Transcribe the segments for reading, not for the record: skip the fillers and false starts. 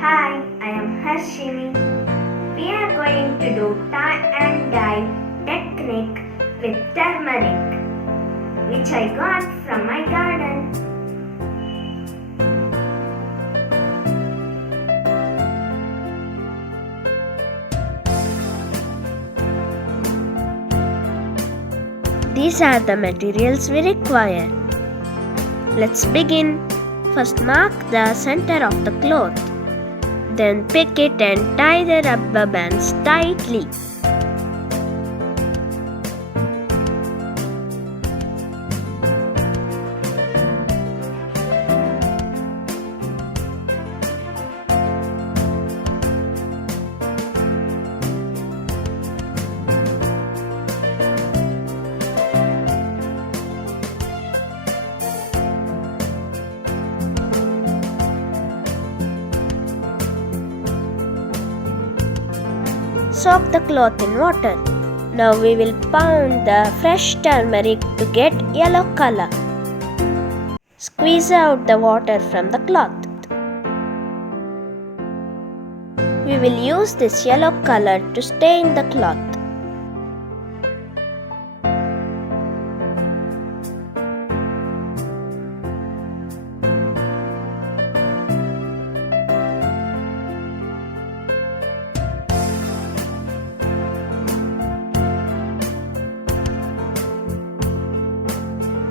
Hi, I am Harshini. We are going to do tie and dye technique with turmeric, which I got from my garden. These are the materials we require. Let's begin. First mark the center of the cloth. Then pick it and tie the rubber bands tightly. Soak the cloth in water. Now we will pound the fresh turmeric to get yellow color. Squeeze out the water from the cloth. We will use this yellow color to stain the cloth.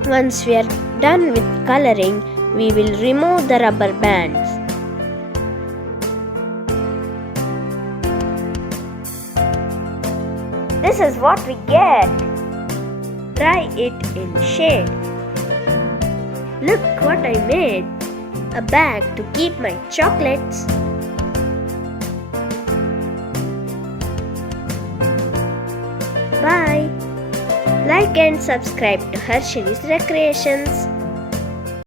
Once we are done with coloring, we will remove the rubber bands. This is what we get. Try it in shade. Look what I made. A bag to keep my chocolates. Bye. Like and subscribe to Harshini's Recreations.